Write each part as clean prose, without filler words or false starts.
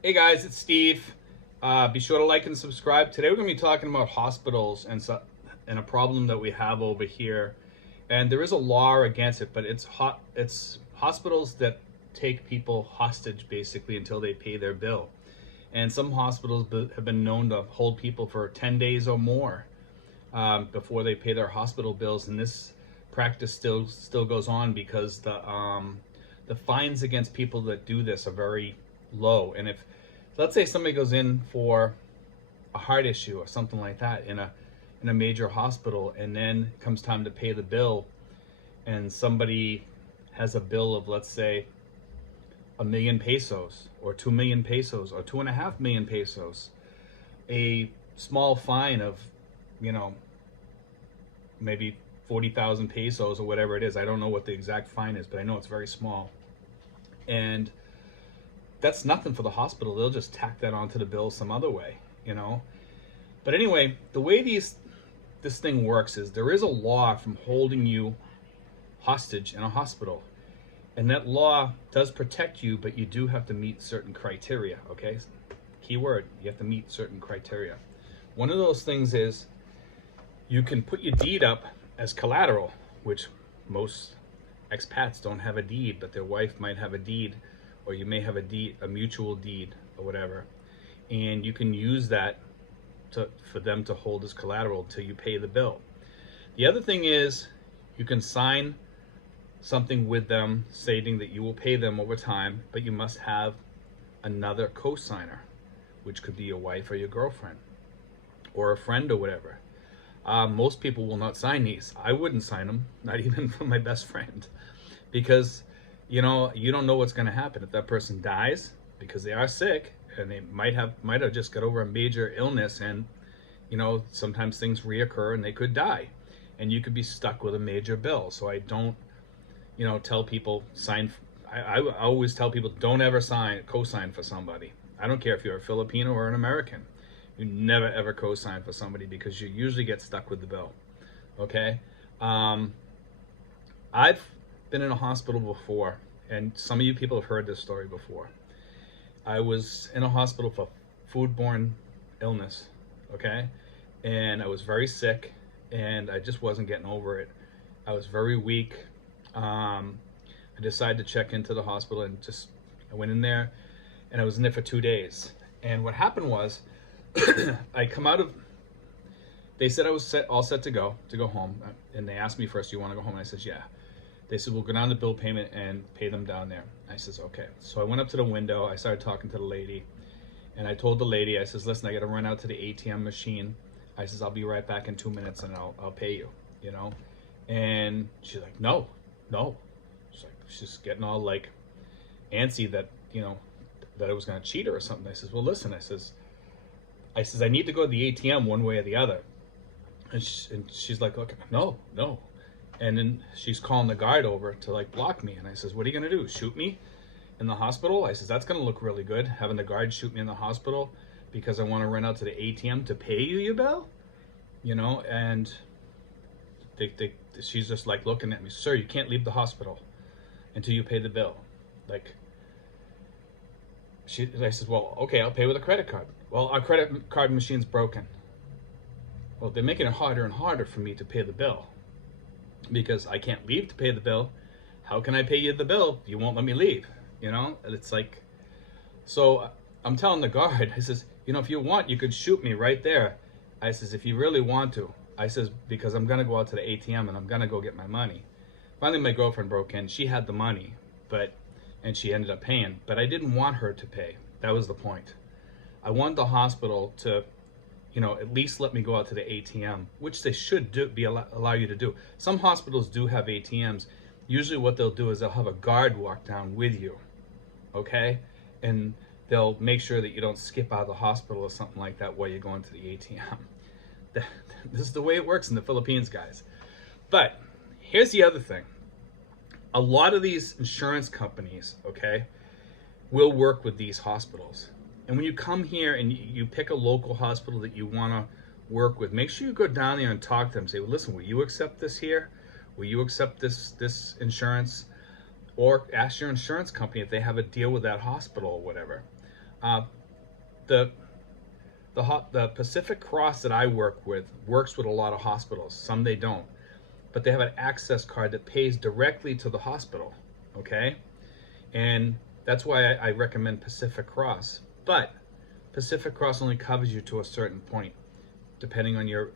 Hey guys, it's Steve. Be sure to like and subscribe. Today we're going to be talking about hospitals and a problem that we have over here. And there is a law against it, but it's hospitals that take people hostage basically until they pay their bill. And some hospitals have been known to hold people for 10 days or more before they pay their hospital bills. And this practice still goes on because the fines against people that do this are very low. And if let's say somebody goes in for a heart issue or something like that in a major hospital, and then comes time to pay the bill, and somebody has a bill of, let's say, 1,000,000 pesos or 2,000,000 pesos or 2.5 million pesos, a small fine of, you know, maybe 40,000 pesos or whatever it is. I don't know what the exact fine is, but I know it's very small. And that's nothing for the hospital. They'll just tack that onto the bill some other way. But anyway, the way this thing works is there is a law from holding you hostage in a hospital. And that law does protect you, but you do have to meet certain criteria, okay? Key word, you have to meet certain criteria. One of those things is you can put your deed up as collateral, which most expats don't have a deed, but their wife might have a deed, or you may have a mutual deed or whatever. And you can use that for them to hold as collateral till you pay the bill. The other thing is you can sign something with them stating that you will pay them over time, but you must have another co-signer, which could be your wife or your girlfriend or a friend or whatever. Most people will not sign these. I wouldn't sign them, not even for my best friend, because you don't know what's going to happen. If that person dies because they are sick, and they might have just got over a major illness, and sometimes things reoccur and they could die, and you could be stuck with a major bill. So I don't tell people sign. I always tell people, don't ever co-sign for somebody. I don't care if you're a Filipino or an American. You never ever co-sign for somebody, because you usually get stuck with the bill. Okay. I've been in a hospital before, and some of you people have heard this story before. I was in a hospital for foodborne illness, okay? And I was very sick, and I just wasn't getting over it. I was very weak. I decided to check into the hospital, and I went in there, and I was in there for 2 days. And what happened was, I come out of, they said I was all set to go home. And they asked me first, do you want to go home? And I said, yeah. They said, we'll go down the bill payment and pay them down there. I says, okay. So I went up to the window. I started talking to the lady. And I told the lady, I says, listen, I got to run out to the ATM machine. I says, I'll be right back in 2 minutes, and I'll pay you, And she's like, no. She's getting all like antsy that, that I was going to cheat her or something. I says, well, listen, I says, I need to go to the ATM one way or the other. And she's like, okay, no. And then she's calling the guard over to like block me. And I says, what are you going to do? Shoot me in the hospital? I says, that's going to look really good, having the guard shoot me in the hospital because I want to run out to the ATM to pay you your bill? And she's just like looking at me, sir, you can't leave the hospital until you pay the bill. Like, I said, well, okay, I'll pay with a credit card. Well, our credit card machine's broken. Well, they're making it harder and harder for me to pay the bill, because I can't leave to pay the bill. How can I pay you the bill if you won't let me leave? And it's like, so I'm telling the guard, I says, if you want, you could shoot me right there. I says, if you really want to. I says, because I'm going to go out to the ATM and I'm going to go get my money. Finally, my girlfriend broke in. She had the money, and she ended up paying. But I didn't want her to pay. That was the point. I wanted the hospital to at least let me go out to the ATM, which they should allow you to do. Some hospitals do have ATMs. Usually what they'll do is they'll have a guard walk down with you, okay? And they'll make sure that you don't skip out of the hospital or something like that while you're going to the ATM. This is the way it works in the Philippines, guys. But here's the other thing. A lot of these insurance companies, okay, will work with these hospitals. And when you come here and you pick a local hospital that you want to work with, make sure you go down there and talk to them. Say, well, listen, will you accept this here? Will you accept this insurance? Or ask your insurance company if they have a deal with that hospital or whatever. Uh, the the Pacific Cross that I work with works with a lot of hospitals. Some they don't, but they have an access card that pays directly to the hospital. Okay, and that's why I recommend Pacific Cross. But Pacific Cross only covers you to a certain point, depending on your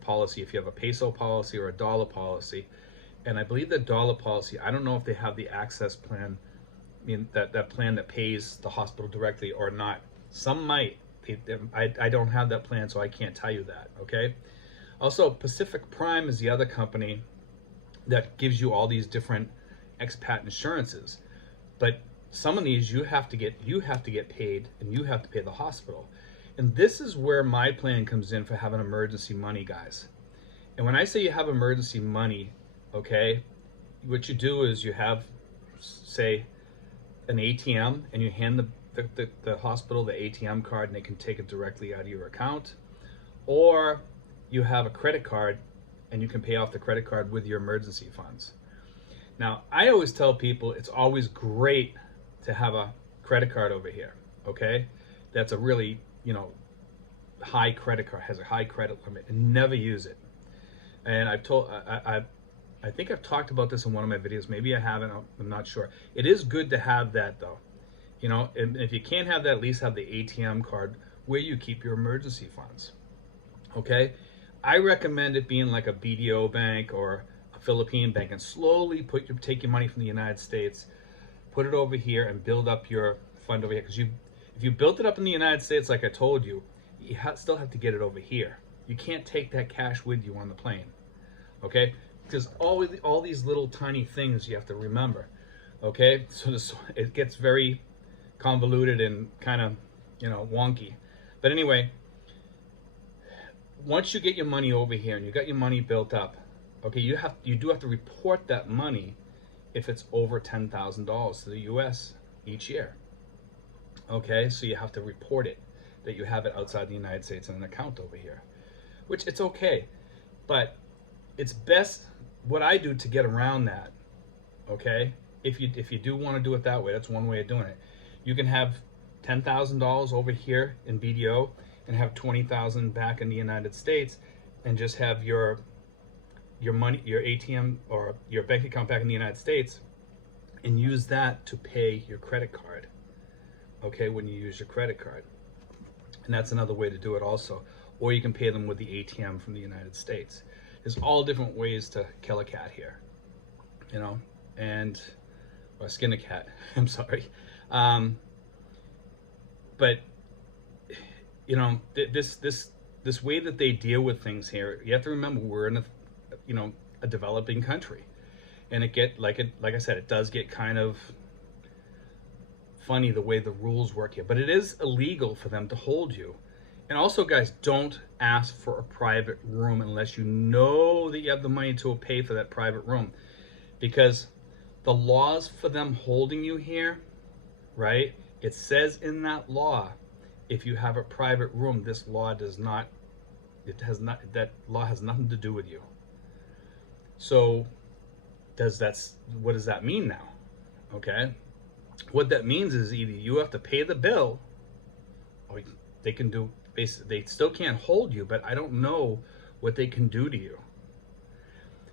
policy. If you have a peso policy or a dollar policy, and I believe the dollar policy, I don't know if they have the access plan, I mean that plan that pays the hospital directly or not. Some might. I don't have that plan, so I can't tell you that. Okay. Also, Pacific Prime is the other company that gives you all these different expat insurances, but some of these you have to get paid, and you have to pay the hospital. And this is where my plan comes in for having emergency money, guys. And when I say you have emergency money, okay, what you do is you have, say, an ATM, and you hand the hospital the ATM card, and they can take it directly out of your account. Or you have a credit card, and you can pay off the credit card with your emergency funds. Now, I always tell people it's always great to have a credit card over here, okay? That's a really, high credit card, has a high credit limit, and never use it. And I think I've talked about this in one of my videos. Maybe I haven't, I'm not sure. It is good to have that though. And if you can't have that, at least have the ATM card where you keep your emergency funds, okay? I recommend it being like a BDO bank or a Philippine bank, and slowly take your money from the United States, put it over here, and build up your fund over here. Because if you built it up in the United States, like I told you, you still have to get it over here. You can't take that cash with you on the plane, okay? Because all these little tiny things you have to remember, okay? So it gets very convoluted and kind of, wonky. But anyway, once you get your money over here and you got your money built up, okay, you do have to report that money if it's over $10,000 to the U.S. each year. Okay, so you have to report it, that you have it outside the United States in an account over here, which it's okay, but it's best what I do to get around that. Okay, if you do want to do it that way, that's one way of doing it. You can have $10,000 over here in BDO and have $20,000 back in the United States, and just have your money, your ATM or your bank account back in the United States, and use that to pay your credit card. Okay, when you use your credit card, and that's another way to do it also. Or you can pay them with the ATM from the United States. There's all different ways to kill a cat here, or skin a cat. I'm sorry. But this way that they deal with things here, you have to remember we're in a developing country, and like I said, it does get kind of funny the way the rules work here, but it is illegal for them to hold you. And also, guys, don't ask for a private room unless you know that you have the money to pay for that private room, because the laws for them holding you here, right? It says in that law, if you have a private room, that law has nothing to do with you. So what does that mean now? Okay. What that means is either you have to pay the bill, or they still can't hold you, but I don't know what they can do to you.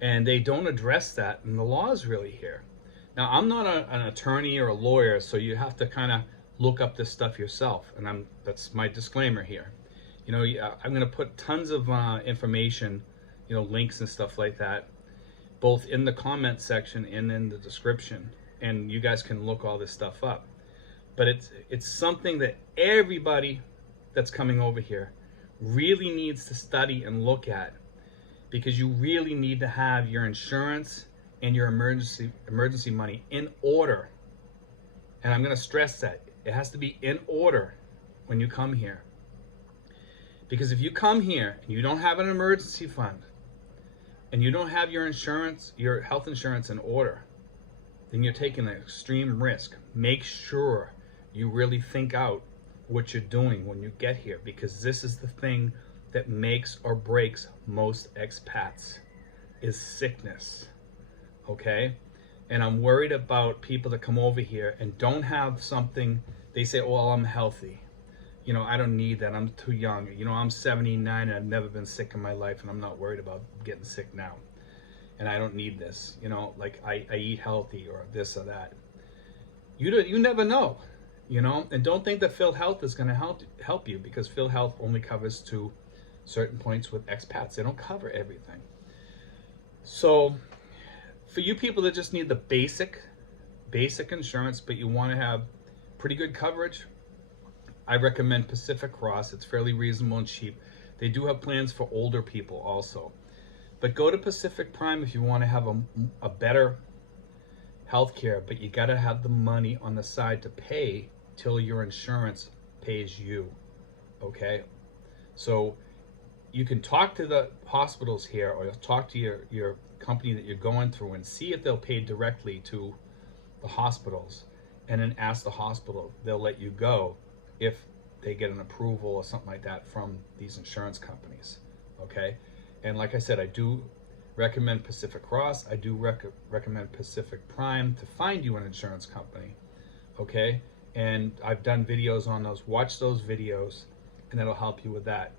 And they don't address that in the laws really here. Now, I'm not an attorney or a lawyer, so you have to kind of look up this stuff yourself, and that's my disclaimer here. I'm going to put tons of information, links and stuff like that, both in the comment section and in the description, and you guys can look all this stuff up. But it's something that everybody that's coming over here really needs to study and look at, because you really need to have your insurance and your emergency money in order. And I'm going to stress that it has to be in order when you come here. Because if you come here and you don't have an emergency fund, and you don't have your insurance, your health insurance in order, then you're taking an extreme risk. Make sure you really think out what you're doing when you get here, because this is the thing that makes or breaks most expats, is sickness. Okay? And I'm worried about people that come over here and don't have something they say, well, I'm healthy. You know, I don't need that. I'm too young. You know, I'm 79 and I've never been sick in my life, and I'm not worried about getting sick now. And I don't need this. You know, like I eat healthy or this or that. You never know. You know, and don't think that Phil Health is going to help you, because Phil Health only covers to certain points with expats. They don't cover everything. So for you people that just need the basic insurance, but you want to have pretty good coverage, I recommend Pacific Cross. It's fairly reasonable and cheap. They do have plans for older people also. But go to Pacific Prime if you want to have a better healthcare, but you got to have the money on the side to pay till your insurance pays you. Okay? So you can talk to the hospitals here, or talk to your company that you're going through, and see if they'll pay directly to the hospitals, and then ask the hospital. They'll let you go if they get an approval or something like that from these insurance companies. Okay? And like I said, I do recommend Pacific Cross. I do recommend Pacific Prime to find you an insurance company. Okay? And I've done videos on those. Watch those videos, and that'll help you with that.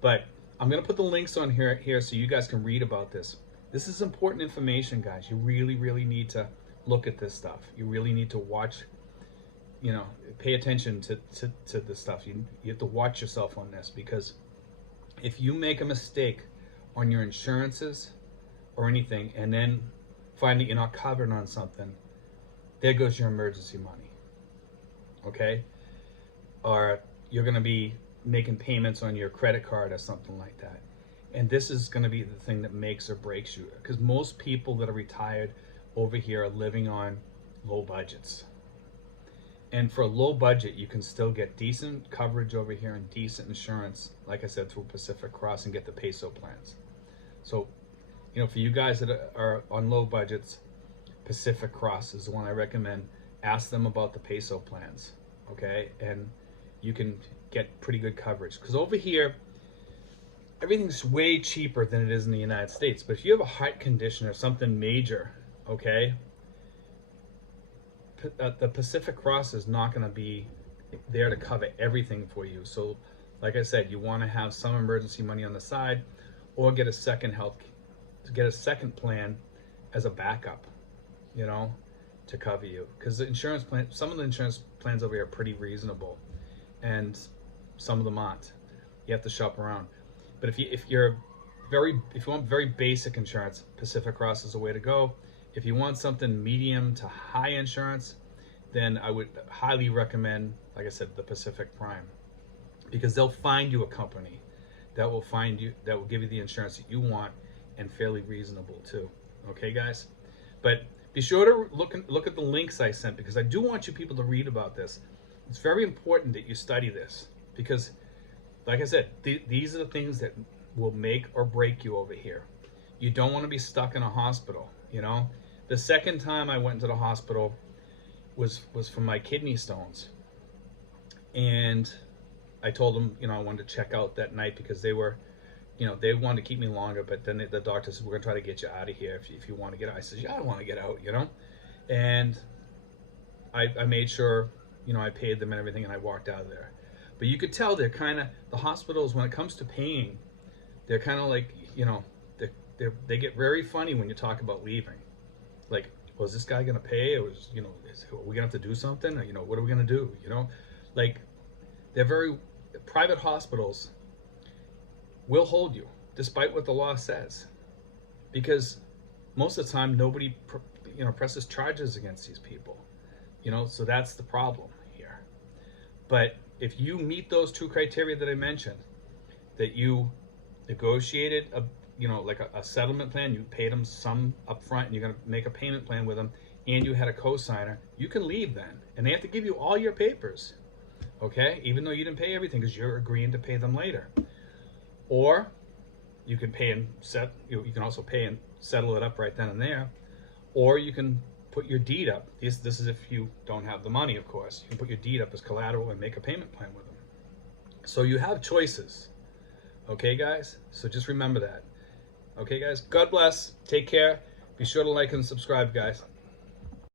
But I'm going to put the links on here so you guys can read about this. This is important information, guys. You really, really need to look at this stuff. You really need to watch, you know, pay attention to this stuff. You have to watch yourself on this, because if you make a mistake on your insurances or anything, and then find that you're not covered on something, there goes your emergency money. Okay? Or you're going to be making payments on your credit card or something like that. And this is going to be the thing that makes or breaks you, because most people that are retired over here are living on low budgets. And for a low budget, you can still get decent coverage over here and decent insurance, like I said, through Pacific Cross, and get the peso plans. So, you know, for you guys that are on low budgets, Pacific Cross is the one I recommend. Ask them about the peso plans, okay? And you can get pretty good coverage, because over here everything's way cheaper than it is in the United States. But if you have a heart condition or something major, okay, the Pacific Cross is not going to be there to cover everything for you. So like I said, you want to have some emergency money on the side, or get a second plan as a backup, you know, to cover you. Because the insurance plan, some of the insurance plans over here are pretty reasonable, and some of them aren't. You have to shop around. But if you want very basic insurance, Pacific Cross is the way to go. If you want something medium to high insurance, then I would highly recommend, like I said, the Pacific Prime, because they'll find you a company that will give you the insurance that you want, and fairly reasonable too. Okay, guys? But be sure to look at the links I sent, because I do want you people to read about this. It's very important that you study this, because like I said, these are the things that will make or break you over here. You don't want to be stuck in a hospital, you know? The second time I went to the hospital was for my kidney stones. And I told them, you know, I wanted to check out that night, because they were, you know, they wanted to keep me longer, but then the doctor said, we're going to try to get you out of here if you want to get out. I said, yeah, I want to get out, you know? And I made sure, you know, I paid them and everything, and I walked out of there. But you could tell they're kind of, the hospitals, when it comes to paying, they're kind of like, you know, they get very funny when you talk about leaving. Like, well, is this guy going to pay? Or is, you know, are we going to have to do something? Or, you know, what are we going to do? You know, like, they're very, private hospitals will hold you, despite what the law says. Because most of the time, nobody, you know, presses charges against these people. You know, so that's the problem here. But if you meet those two criteria that I mentioned, that you negotiated a settlement plan, you paid them some upfront, and you're going to make a payment plan with them, and you had a co-signer, you can leave then. And they have to give you all your papers, okay? Even though you didn't pay everything, because you're agreeing to pay them later. Or you can pay and you can also pay and settle it up right then and there. Or you can put your deed up. This is if you don't have the money, of course. You can put your deed up as collateral and make a payment plan with them. So you have choices. Okay, guys? So just remember that. Okay, guys? God bless. Take care. Be sure to like and subscribe, guys.